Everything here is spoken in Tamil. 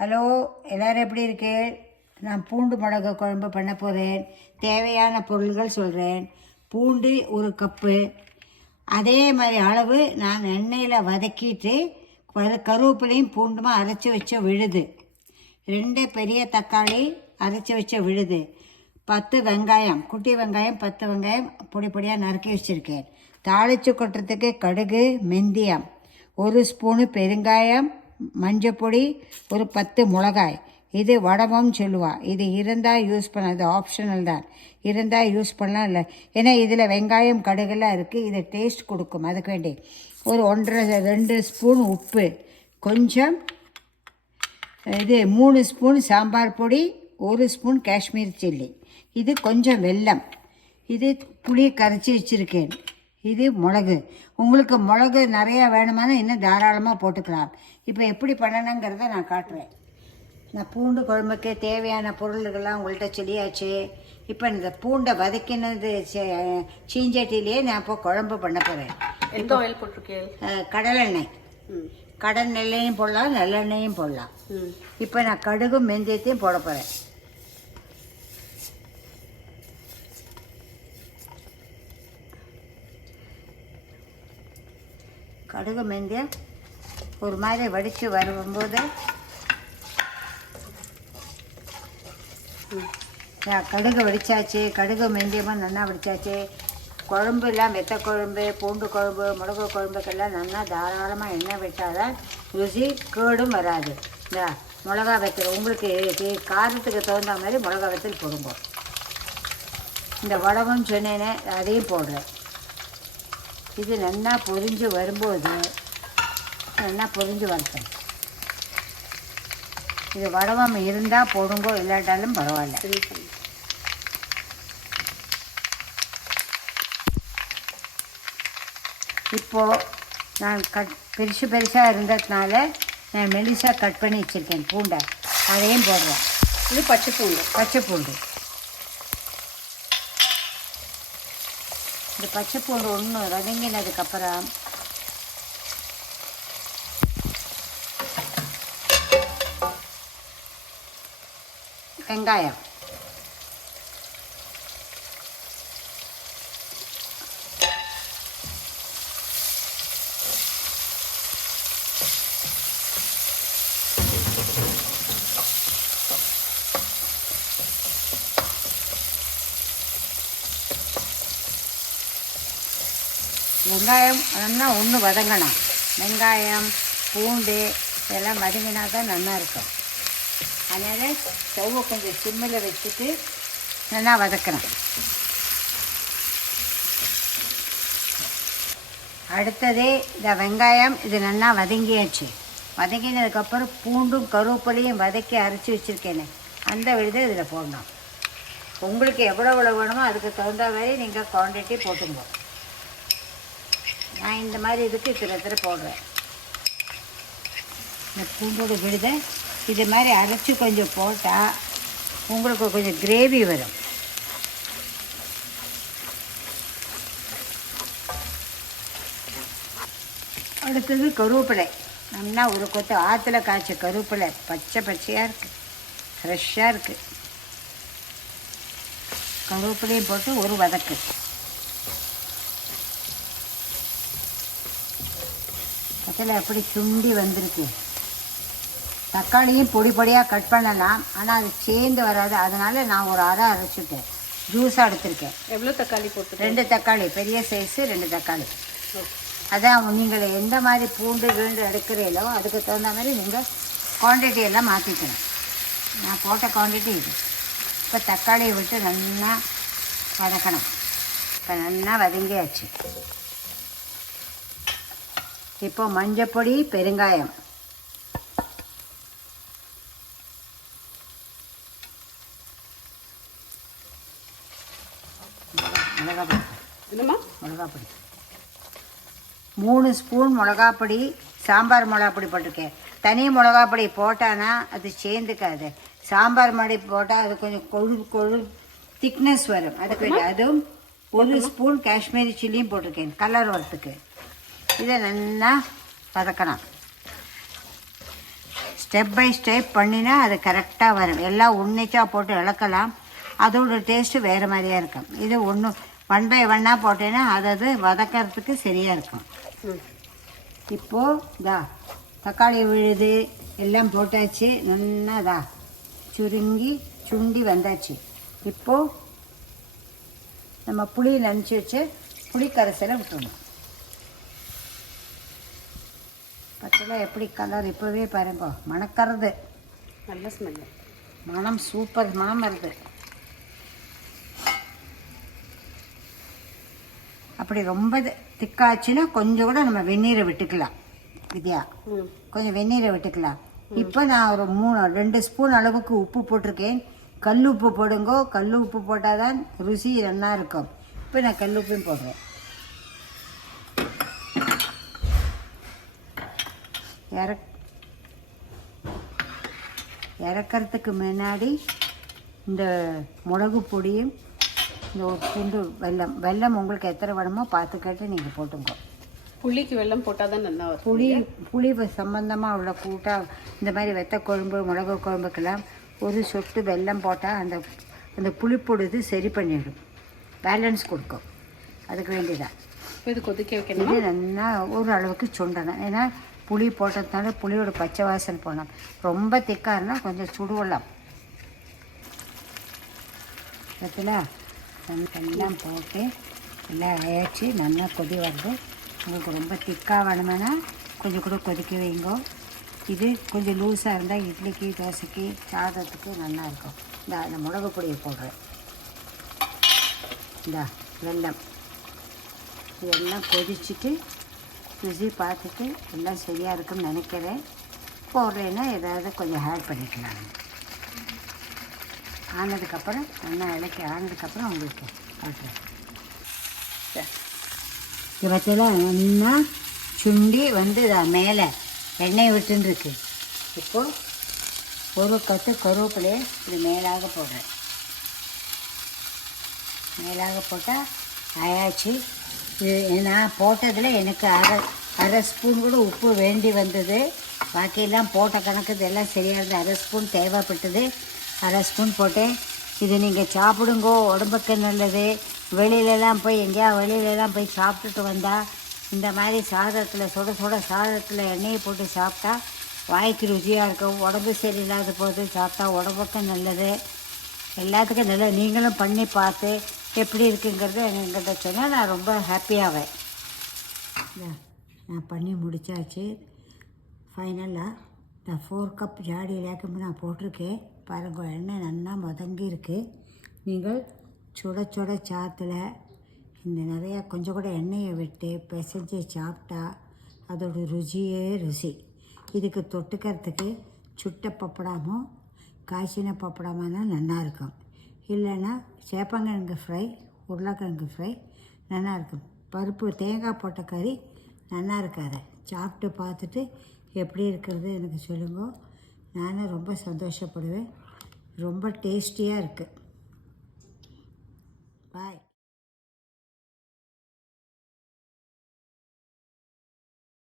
ஹலோ, எல்லோரும் எப்படி இருக்கு? நான் பூண்டு மிளகு குழம்பு பண்ண போகிறேன். தேவையான பொருள்கள் சொல்கிறேன். பூண்டு 1 கப்பு, அதே மாதிரி அளவு நான் எண்ணெயில் வதக்கிட்டு கருவேப்பிலையும் பூண்டுமா அரைச்சி வச்ச விழுது, 2 பெரிய தக்காளி அரைச்சி வச்ச விழுது, 10 வெங்காயம், குட்டி வெங்காயம் 10 வெங்காயம் பொடி பொடியாக நறுக்கி வச்சுருக்கேன். தாளித்து கொட்டுறதுக்கு கடுகு, மெந்தியம், 1 ஸ்பூனு பெருங்காயம், மஞ்சப்பொடி, ஒரு 10 மிளகாய். இது வடவம் சொல்லுவா. இது இருந்தால் யூஸ் பண்ண, அது ஆப்ஷனல் தான். இருந்தால் யூஸ் பண்ணலாம், இல்லை ஏன்னா இதில் வெங்காயம் கடுகெல்லாம் இருக்குது. இது டேஸ்ட் கொடுக்கும். அதுக்கு வேண்டி ஒரு 1.5-2 ஸ்பூன் உப்பு, கொஞ்சம் இது 3 ஸ்பூன் சாம்பார் பொடி, 1 ஸ்பூன் காஷ்மீர் சில்லி, இது கொஞ்சம் வெல்லம், இது புளி கரைச்சி வச்சுருக்கேன், இது மிளகு. உங்களுக்கு மிளகு நிறையா வேணுமானா இன்னும் தாராளமாக போட்டுக்கலாம். இப்போ எப்படி பண்ணணுங்கிறத நான் காட்டுறேன். நான் பூண்டு குழம்புக்கு தேவையான பொருள்கள்லாம் உங்கள்கிட்ட சொல்லியாச்சு. இப்போ இந்த பூண்டை வதக்கினது சீஞ்சட்டிலேயே நான் இப்போ குழம்பு பண்ண போகிறேன். எந்த ஆயில் போட்டிருக்கேன்? கடலெண்ணெய். கடலெண்ணெயும் போடலாம், நல்லெண்ணெயும் போடலாம். இப்போ நான் கடுகும் மெந்தியத்தையும் போட போகிறேன். கடுகு மெந்தியம் ஒரு மாதிரி வடித்து வரும்போது கடுகு வடித்தாச்சு. கடுகு மெந்தியமாக நல்லா வடித்தாச்சு. குழம்பு எல்லாம் வெத்த குழம்பு, பூண்டு குழம்பு, மிளகு குழம்புக்கெல்லாம் நல்லா தாராளமாக எண்ணெய் விட்டால் ருசி கேடும் வராது. இந்த மிளகா வெத்தல் உங்களுக்கு காரத்துக்கு தகுந்த மாதிரி மிளகா வெத்தல் போடுங்க. இந்த வடகம் சொன்னேன்னு அதையும் போடுறேன். இது நல்லா பொரிஞ்சு வரும்போது நல்லா பொரிஞ்சு வரட்டும். இது வடவம் இருந்தால் போடுங்கோ, இல்லாட்டாலும் பரவாயில்ல. இப்போது நான் பெருசாக இருந்ததுனால நான் மெலிசாக கட் பண்ணி வச்சுருக்கேன் பூண்டை, அதையும் போடுறேன். இது பச்சை பூண்டு. இந்த பச்சை பூண்டு ஒன்று வதங்கினதுக்கப்புறம் வெங்காயம், வெங்காயம் நல்லா ஒன்று வதங்கணும். வெங்காயம் பூண்டு இதெல்லாம் வதங்கினா தான் நல்லா இருக்கும். அதனால் ஸ்டவ்வை கொஞ்சம் சிம்மில் வச்சுட்டு நல்லா வதக்கணும். அடுத்ததே இந்த வெங்காயம் இது நல்லா வதங்கியாச்சு. வதங்கினதுக்கப்புறம் பூண்டும் கருவேப்பிலையும் வதக்கி அரைச்சி வச்சுருக்கேனே அந்த விழுது இதில் போடணும். உங்களுக்கு எவ்வளோ வேணுமோ அதுக்கு தகுந்த மாதிரி நீங்கள் குவான்டிட்டி போட்டுங்க. நான் இந்த மாதிரி இதுக்கு இத்தனை போடுறேன். இந்த பூண்டோட விழுதை இது மாதிரி அரைச்சி கொஞ்சம் போட்டால் உங்களுக்கு கொஞ்சம் கிரேவி வரும். அடுத்தது கருவேப்பிலை. நல்லா ஒரு கொத்து ஆற்றுல காய்ச்ச கருவேப்பிலை, பச்சையாக இருக்குது, ஃப்ரெஷ்ஷாக இருக்குது. கருவேப்பிலையும் போட்டு ஒரு வதக்கு. பக்கத்தில் எப்படி சுண்டி வந்திருக்கு. தக்காளியும் பொடி பொடியாக கட் பண்ணலாம், ஆனால் அது சேர்ந்து வராது. அதனால் நான் ஒரு அரை அரைச்சிட்டேன், ஜூஸாக எடுத்திருக்கேன். எவ்வளோ தக்காளி போட்டு? 2 தக்காளி, பெரிய சைஸு 2 தக்காளி. அதான் நீங்கள் எந்த மாதிரி பூண்டு விழுந்து எடுக்கிறீங்களோ அதுக்கு தகுந்த மாதிரி நீங்கள் குவான்டிட்டி எல்லாம் மாற்றிக்கணும். நான் போட்ட குவான்டிட்டி இது. இப்போ தக்காளியை விட்டு நல்லா வதக்கணும். இப்போ நல்லா வதங்கியாச்சு. இப்போ மஞ்சப்பொடி, பெருங்காயம், மிளகாப்பொடி 3 ஸ்பூன் மிளகாப்பொடி, சாம்பார் மிளகாப்பொடி போட்டிருக்கேன். தனி மிளகாப்பொடி போட்டானா அது சேர்ந்துக்காது. சாம்பார் மிளகாய் போட்டால் அது கொஞ்சம் கொழு திக்னஸ் வரும். அதுக்கு அதுவும் 1 ஸ்பூன் காஷ்மீரி சில்லியும் போட்டிருக்கேன் கலர் வரத்துக்கு. இதை நல்லா வதக்கணும். ஸ்டெப் பை ஸ்டெப் பண்ணினா அது கரெக்டாக வரும். எல்லாம் உன்னிச்சா போட்டு இளக்கலாம், அதோட டேஸ்ட்டு வேறு மாதிரியாக இருக்கும். இது ஒன்று 1 by 1 போட்டேன்னா அது வதக்கிறதுக்கு சரியாக இருக்கும். இப்போது தக்காளி விழுது எல்லாம் போட்டாச்சு, நல்லா சுண்டி வந்தாச்சு. இப்போது நம்ம புளி நனைச்சி வச்சு புளி கரைசலை விட்டுடணும். பச்சைலாம் எப்படி கலர் இப்போவே பாருங்க, மணக்கிறது நல்ல ஸ்மெல்லு, மனம் சூப்பர் மனம் வருது. அப்படி ரொம்ப திக்காச்சுன்னா கொஞ்சம் கூட நம்ம வெந்நீரை விட்டுக்கலாம். வித்யா, கொஞ்சம் வெந்நீரை விட்டுக்கலாம். இப்போ நான் ஒரு 2 ஸ்பூன் அளவுக்கு உப்பு போட்டிருக்கேன். கல் உப்பு போடுங்கோ, கல் உப்பு போட்டால் தான் ருசி நல்லா இருக்கும். இப்போ நான் கல் உப்பையும் போடுறேன். இறக்கிறதுக்கு முன்னாடி இந்த மிளகு பொடியும் இந்த ஒரு துண்டு வெல்லம் உங்களுக்கு எத்தனை வேணுமோ பார்த்துக்கிட்டு நீங்கள் போட்டுங்க. புளிக்கு வெல்லம் போட்டால் தான் நல்லா வரும். புளி சம்பந்தமாக உள்ள கூட்டா இந்த மாதிரி வெத்த குழம்பு மிளகு குழம்புக்கெல்லாம் ஒரு சொட்டு வெல்லம் போட்டால் அந்த புளிப்பொடுது சரி பண்ணிடும், பேலன்ஸ் கொடுக்கும். அதுக்கு வேண்டியதான் இது கொதிக்க வைக்கணும். இது நல்லா ஒரு அளவுக்கு சுண்டணும். ஏன்னா புளி போட்டதுனால புளியோட பச்சை வாசனை போடணும். ரொம்ப திக்காக இருந்தால் கொஞ்சம் சுடுவலாம். பத்தில் எல்லாம் போட்டு எல்லாம் வேச்சு நல்லா கொதி வருது. உங்களுக்கு ரொம்ப திக்காக வேணுமென்னா கொஞ்சம் கூட கொதிக்க வைங்கோ. இது கொஞ்சம் லூஸாக இருந்தால் இட்லிக்கு தோசைக்கு சாதத்துக்கு நல்லா இருக்கும். இந்த மிளகு பொடியை போடுறேன், வெல்லம் இதெல்லாம் கொதிச்சுட்டு ருசி பார்த்துட்டு எல்லாம் சரியாக இருக்குன்னு நினைக்கிறேன். போடுறேன்னா ஏதாவது கொஞ்சம் ஆட் பண்ணிக்கலாம். ஆனதுக்கப்புறம் நல்லா இலக்கி ஆனதுக்கப்புறம் உங்களுக்கு காட்டுறேன். இது பற்றிலாம் நல்லா சுண்டி வந்து மேலே எண்ணெய் விட்டுருக்கு. இப்போது ஒரு கொத்து கருவேப்பிலையை இது மேலாக போடுறேன். மேலாக போட்டால் ஆயாச்சு. இது நான் போட்டதில் எனக்கு அரை ஸ்பூன் கூட உப்பு வேண்டி வந்தது. பாக்கியெல்லாம் போட்ட கணக்கு இதெல்லாம் சரியாக இருந்தது. அரை ஸ்பூன் தேவைப்பட்டது, அரை ஸ்பூன் போட்டேன். இது நீங்கள் சாப்பிடுங்கோ, உடம்புக்கு நல்லது. வெளியிலலாம் போய் வெளியிலலாம் போய் சாப்பிட்டுட்டு வந்தால் இந்த மாதிரி சாதத்தில் சுட சாதத்தில் எண்ணெயை போட்டு சாப்பிட்டா வாய்க்கு ருசியாக இருக்கும். உடம்பு சரியில்லாத போது சாப்பிட்டா உடம்புக்கு நல்லது, எல்லாத்துக்கும் நல்லது. நீங்களும் பண்ணி பார்த்து எப்படி இருக்குங்கிறத எங்கிட்ட சொன்னால் நான் ரொம்ப ஹாப்பியாவேன். நான் பண்ணி முடித்தாச்சு. ஃபைனலாக நான் 4 கப் ஜாடி லேக்கம்பு நான் போட்டிருக்கேன். பாருங்கள், எண்ணெய் நல்லா மதங்கி இருக்குது. நீங்கள் சுட சாத்தில் இந்த நிறையா கொஞ்சம் கூட எண்ணெயை விட்டு பிசைஞ்சு சாப்பிட்டா அதோட ருசியே ருசி. இதுக்கு தொட்டுக்கிறதுக்கு சுட்ட பப்படாமோ காய்ச்சின பப்படாமோ நல்லாயிருக்கும். இல்லைன்னா சேப்பங்கிழங்கு ஃப்ரை, உருளைக்கிழங்கு ஃப்ரை நல்லாயிருக்கும். பருப்பு தேங்காய் போட்ட கறி நல்லா இருக்காது. சாப்பிட்டு பார்த்துட்டு எப்படி இருக்கிறது எனக்கு சொல்லுங்க. நானும் ரொம்ப சந்தோஷப்படுவேன். ரொம்ப டேஸ்டியாக இருக்குது.